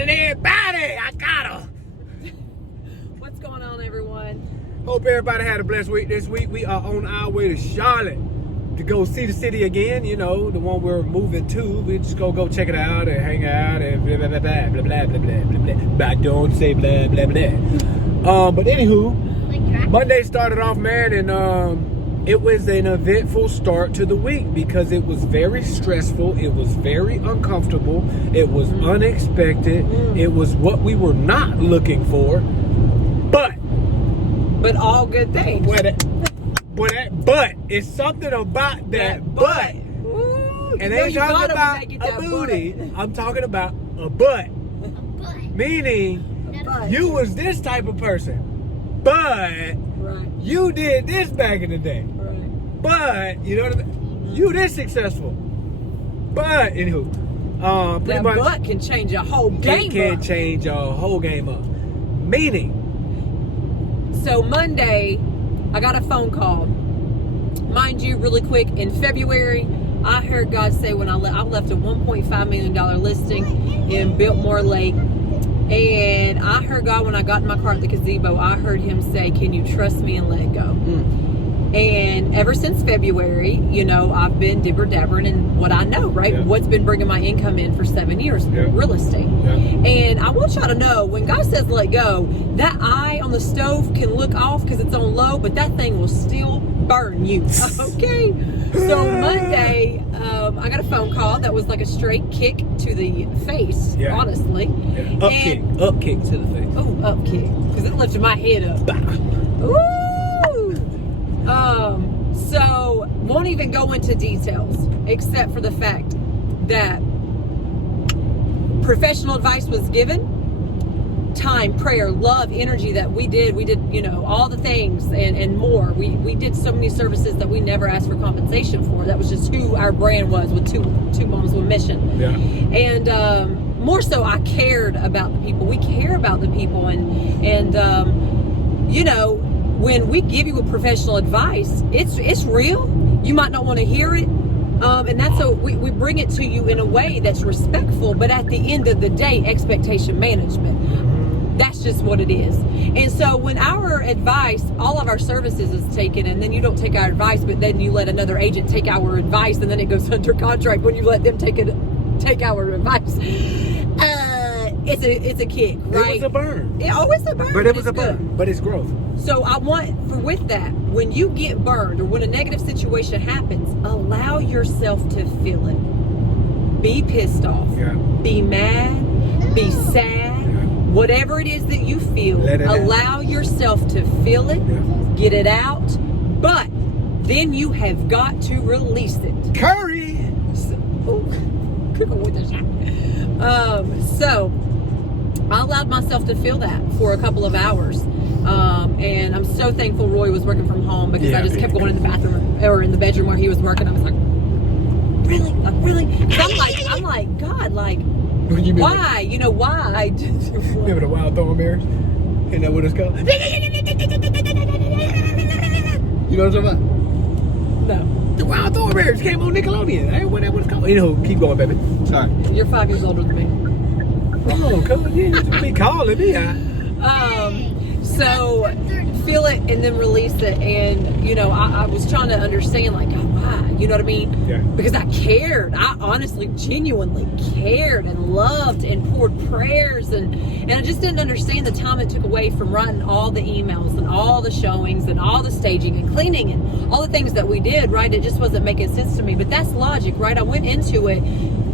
and everybody. I got her. What's going on, everyone? Hope everybody had a blessed week. This week we are on our way to Charlotte to go see the city again. You know, the one we're moving to. We just go check it out and hang out and blah blah blah blah blah blah blah blah blah. But don't say blah blah blah. But anywho, Monday started off, man, and it was an eventful start to the week because it was very stressful. It was very uncomfortable. It was unexpected. It was what we were not looking for. But all good things. But it's something about that butt. Ooh, And I ain't talking about a booty. Butt. I'm talking about a butt. A butt. Meaning, Butt. you was this type of person. But Right. you did this back in the day. Right. But, you know what I mean? You this successful. But, anywho. Pretty That much, butt can change a whole game it can up. change a whole game up. Meaning, So Monday, I got a phone call. Mind you, really quick, in February, I heard God say when I left a $1.5 million listing in Biltmore Lake. And I heard God when I got in my car at the gazebo, I heard him say, "Can you trust me and let it go?" And ever since February, you know, I've been dibber-dabbering in what I know, right? Yeah. What's been bringing my income in for 7 years? Yeah. Real estate. Yeah. And I want y'all to know, when God says let go, that eye on the stove can look off because it's on low, but that thing will still burn you. Okay? So Monday, I got a phone call that was like a straight kick to the face, Yeah. honestly. Yeah. Up kick to the face. Oh, up kick. Because it lifted my head up. Ooh! So won't even go into details except for the fact that professional advice was given, time, prayer, love, energy that we did, you know, all the things and more. We did so many services that we never asked for compensation for. That was just who our brand was, with two moms, one mission. Yeah. And more so, I cared about the people. We care about the people, and you know, when we give you a professional advice, it's real. You might not want to hear it, and that's so we bring it to you in a way that's respectful. But at the end of the day, expectation management. That's just what it is. And so when our advice, all of our services is taken, and then you don't take our advice, but then you let another agent take our advice, and then it goes under contract when you let them take our advice. It's a kick, right? It was a burn. It always a burn. But it was a good. burn. But it's growth. So I want with that, when you get burned or when a negative situation happens, allow yourself to feel it. Be pissed off. Yeah. Be mad. Be sad. Whatever it is that you feel, allow yourself to feel it. Yeah. Get it out. But then you have got to release it. Curry. So I allowed myself to feel that for a couple of hours. And I'm so thankful Roy was working from home, because I just kept going in the bathroom or in the bedroom where he was working. I was like, really? Like, really? 'Cause I'm like, God, like, why? You know, why? Remember the wild thornberries? Isn't that what it's called? You know what I'm talking about? No. The wild thornberries came on Nickelodeon. Ain't what that what it's called? You know, keep going, baby. Sorry. You're 5 years older than me. Oh, come on, you be calling me out. So feel it and then release it. And, you know, I was trying to understand, like, God, why? You know what I mean? Yeah. Because I cared. I honestly, genuinely cared and loved and poured prayers. And I just didn't understand the time it took away from writing all the emails and all the showings and all the staging and cleaning and all the things that we did, right? It just wasn't making sense to me. But that's logic, right? I went into it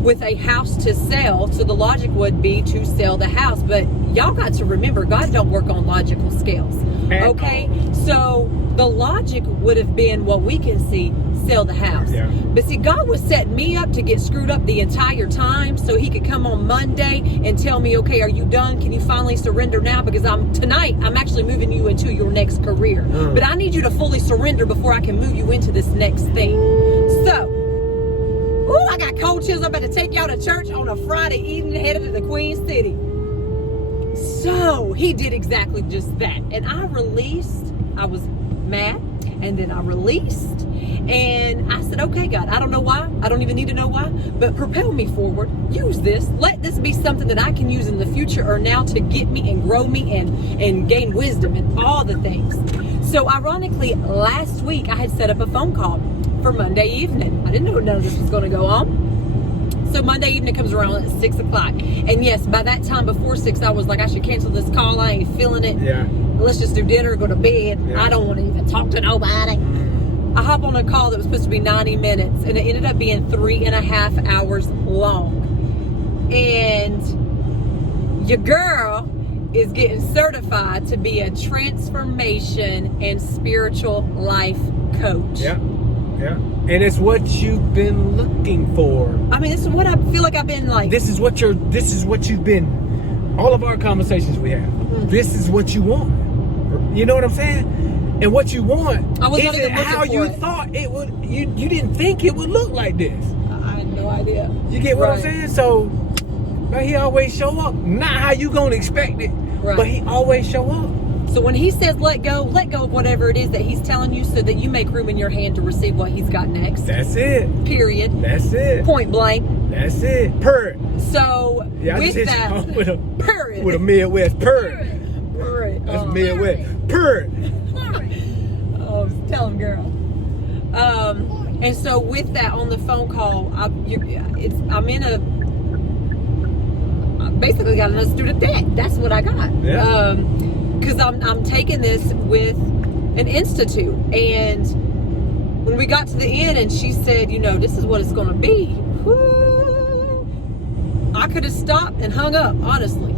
with a house to sell, so the logic would be to sell the house. But y'all got to remember, God don't work on logical scales. Okay? So the logic would have been what we can see, sell the house. Yeah. But see, God was setting me up to get screwed up the entire time so he could come on Monday and tell me, okay, are you done? Can you finally surrender now? Because tonight I'm actually moving you into your next career. But I need you to fully surrender before I can move you into this next thing. So, I got cold chills. I'm about to take y'all to church on a Friday evening, headed to the Queen City. So he did exactly just that. And I released. I was mad, and then I released. And I said, okay, God, I don't know why. I don't even need to know why, but propel me forward. Use this. Let this be something that I can use in the future or now to get me and grow me and gain wisdom and all the things. So ironically, last week I had set up a phone call for Monday evening. I didn't know none of this was going to go on. So Monday evening comes around at 6 o'clock. And yes, by that time before 6, I was like, I should cancel this call. I ain't feeling it. Yeah. Let's just do dinner, go to bed. Yeah. I don't want to even talk to nobody. I hop on a call that was supposed to be 90 minutes, and it ended up being 3.5 hours long. And your girl is getting certified to be a transformation and spiritual life coach. Yeah. Yeah. And it's what you've been looking for. I mean, this is what I feel like I've been like. This is what you've been, all of our conversations we have. Mm-hmm. This is what you want. You know what I'm saying? And what you want isn't how you thought it would. You didn't think it would look like this. I had no idea. You get what I'm saying? So, but he always show up. Not how you gonna expect it, but he always show up. So when he says let go of whatever it is that he's telling you so that you make room in your hand to receive what he's got next. That's it. Period. That's it. Point blank. That's it. Purr. So with that, with a purr. With a Midwest purr. Purr. That's Midwest. Purr. Oh, tell him, girl. And so with that on the phone call, I basically got another student debt. That's what I got. Yeah. Because I'm taking this with an institute, and when we got to the end, and she said, this is what it's going to be. Whoo, I could have stopped and hung up, honestly.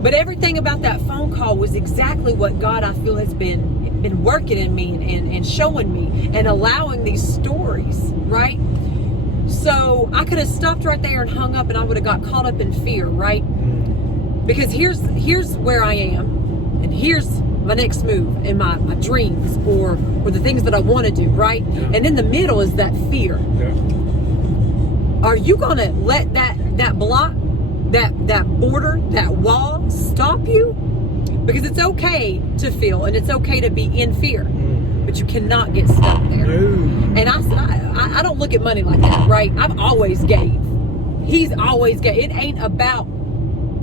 But everything about that phone call was exactly what God, I feel, has been working in me and showing me and allowing these stories, right? So I could have stopped right there and hung up, and I would have got caught up in fear, right? Because here's where I am, and here's my next move and my dreams or the things that I want to do, right? Yeah. And in the middle is that fear. Yeah. Are you gonna let that block, that border, that wall stop you? Because it's okay to feel and it's okay to be in fear, but you cannot get stuck there. And I said, I don't look at money like that, right? I've always gave. He's always gave. It ain't about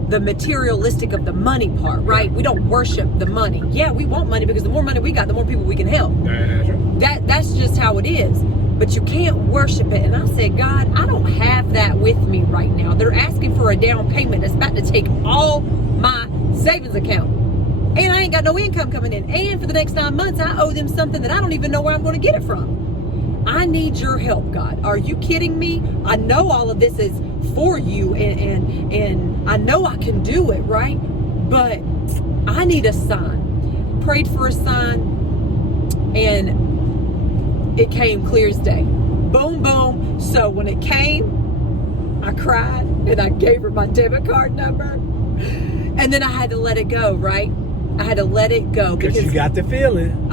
the materialistic of the money part, right? We don't worship the money. Yeah, we want money because the more money we got, the more people we can help. That's just how it is. But you can't worship it. And I said, God, I don't have that with me right now. They're asking for a down payment that's about to take all my savings account. And I ain't got no income coming in. And for the next 9 months, I owe them something that I don't even know where I'm going to get it from. I need your help, God. Are you kidding me? I know all of this is for you, and I know I can do it, right? But I need a sign. Prayed for a sign, and it came clear as day. Boom, boom. So when it came, I cried, and I gave her my debit card number, and then I had to let it go, right? I had to let it go because you got the feeling.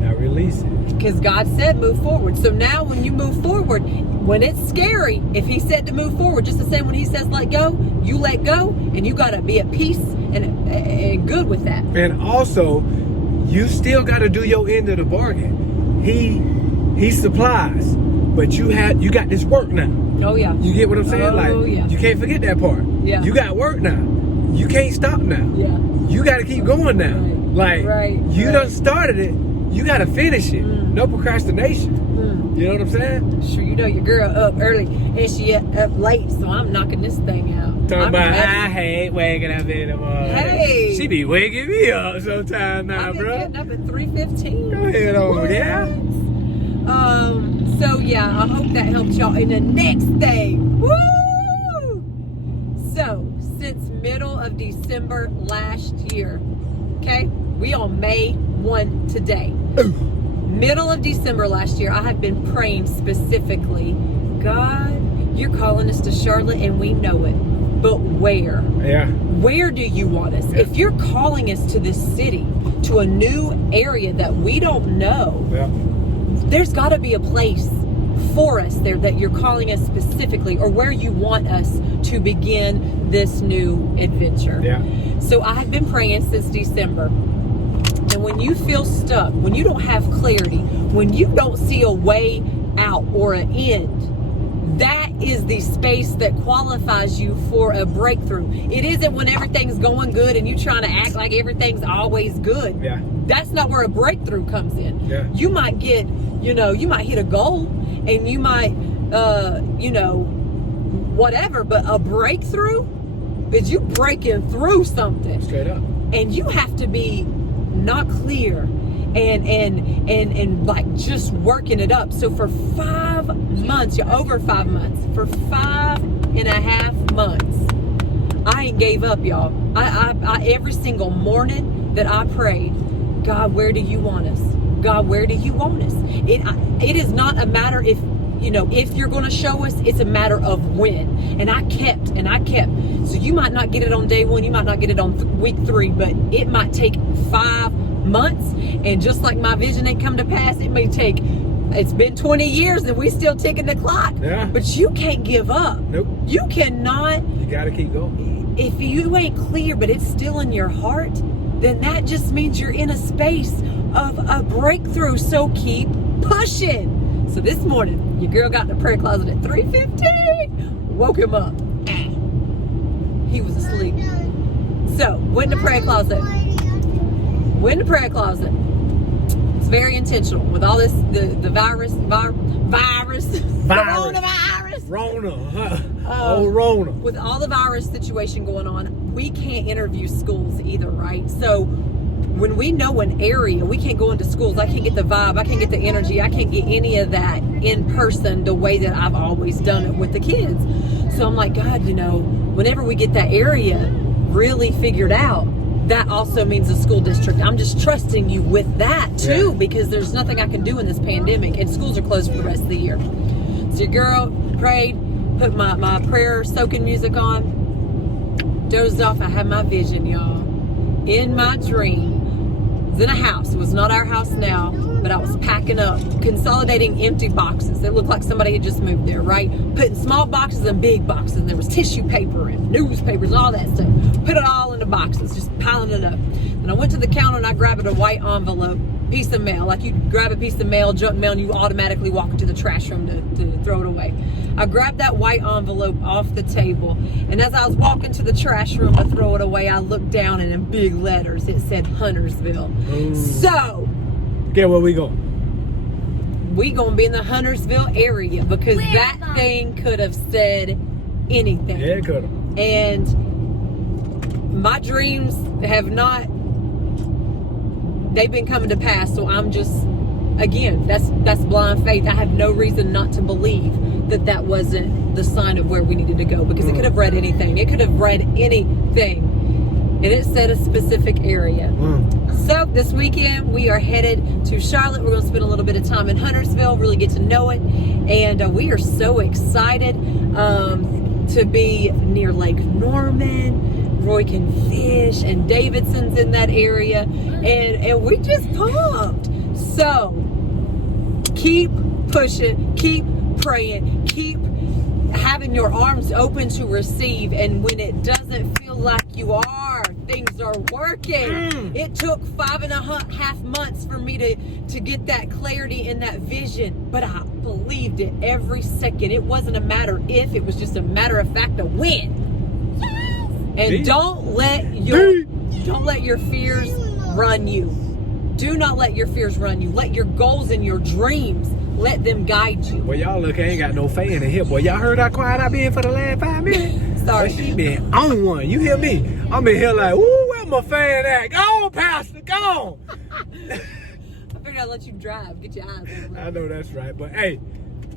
Now release it. Because God said move forward. So now when you move forward, when it's scary, if he said to move forward, just the same when he says let go, you let go, and you got to be at peace and good with that. And also, you still got to do your end of the bargain. He supplies, but you got this work now. Oh yeah. You get what I'm saying? Yeah. You can't forget that part. Yeah. You got work now. You can't stop now. Yeah. You got to keep going now. You done started it. You got to finish it. No procrastination. You know what I'm saying? Sure, your girl up early and she up late, so I'm knocking this thing out. Talking about I hate waking up in the morning. Hey, she be waking me up sometimes now, bro. I've been getting up at 3:15. Go ahead over there. So yeah, I hope that helps y'all in the next day. Woo! So since middle of December last year, okay, we on May 1 today. Middle of December last year, I have been praying specifically, God, you're calling us to Charlotte and we know it, but where? Yeah. Where do you want us? Yeah. If you're calling us to this city, to a new area that we don't know, there's got to be a place for us there that you're calling us specifically, or where you want us to begin this new adventure. Yeah. So I have been praying since December. And when you feel stuck, when you don't have clarity, when you don't see a way out or an end, that is the space that qualifies you for a breakthrough. It isn't when everything's going good and you trying to act like everything's always good. Yeah. That's not where a breakthrough comes in. Yeah. You might get, you might hit a goal and you might, whatever, but a breakthrough is you breaking through something. Straight up. And you have to be not clear and like just working it up. So for 5 months, over 5 months, for 5.5 months, I ain't gave up, y'all. I every single morning that I prayed, God, where do you want us? God, where do you want us? It is not a matter if you're going to show us, it's a matter of when. And I kept. So you might not get it on day 1, you might not get it on week 3, but it might take 5 months. And just like my vision ain't come to pass, it's been 20 years and we still ticking the clock. Yeah. But you can't give up. Nope. You cannot. You got to keep going. If you ain't clear, but it's still in your heart, then that just means you're in a space of a breakthrough. So keep pushing. So this morning, your girl got in the prayer closet at 3:15. Woke him up. He was asleep. So, went in the prayer closet. It's very intentional with all this, the virus. Coronavirus. Rona. With all the virus situation going on, we can't interview schools either, right? So, when we know an area, we can't go into schools. I can't get the vibe. I can't get the energy. I can't get any of that in person the way that I've always done it with the kids. So I'm like, God, whenever we get that area really figured out, that also means the school district. I'm just trusting you with that too, because there's nothing I can do in this pandemic, and schools are closed for the rest of the year. So your girl prayed, put my prayer soaking music on, dozed off. I had my vision, y'all. In my dream, it was in a house. It was not our house now, but I was packing up, consolidating empty boxes. It looked like somebody had just moved there, right? Putting small boxes and big boxes. There was tissue paper and newspapers and all that stuff. Put it all into boxes, just piling it up. And I went to the counter and I grabbed a white envelope, piece of mail. Like you grab a piece of mail, junk mail, and you automatically walk into the trash room to throw it away. I grabbed that white envelope off the table, and as I was walking to the trash room to throw it away, I looked down and in big letters it said Huntersville. So, get where we going? We gonna be in the Huntersville area because that thing could have said anything. Yeah, it could have. And my dreams have not. They've been coming to pass. So I'm just, again, that's blind faith. I have no reason not to believe that wasn't the sign of where we needed to go, because it could have read anything. It could have read anything. And it said a specific area. So this weekend we are headed to Charlotte. We're going to spend a little bit of time in Huntersville, really get to know it. And we are so excited to be near Lake Norman. Roy can fish, and Davidson's in that area. And we just pumped. So keep pushing, keep praying, keep having your arms open to receive. And when it doesn't feel like you are, things are working. It took 5.5 months for me to get that clarity and that vision, but I believed it every second. It wasn't a matter if, it was just a matter of fact of when. And don't let your fears run you. Do not let your fears run you. Let your goals and your dreams, let them guide you. Well, y'all look, I ain't got no fan in here, boy. Y'all heard how quiet I been for the last 5 minutes? Sorry. But she been on one. You hear me? I'm in here like, ooh, where my fan at? Go on, Pastor, go on. I figured I'd let you drive. Get your eyes on. I know that's right. But hey,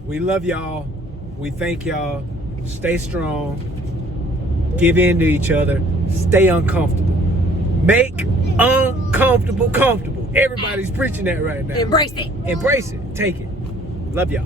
we love y'all. We thank y'all. Stay strong. Give in to each other. Stay uncomfortable. Make uncomfortable comfortable. Everybody's preaching that right now. Embrace it. Embrace it. Take it. Love y'all.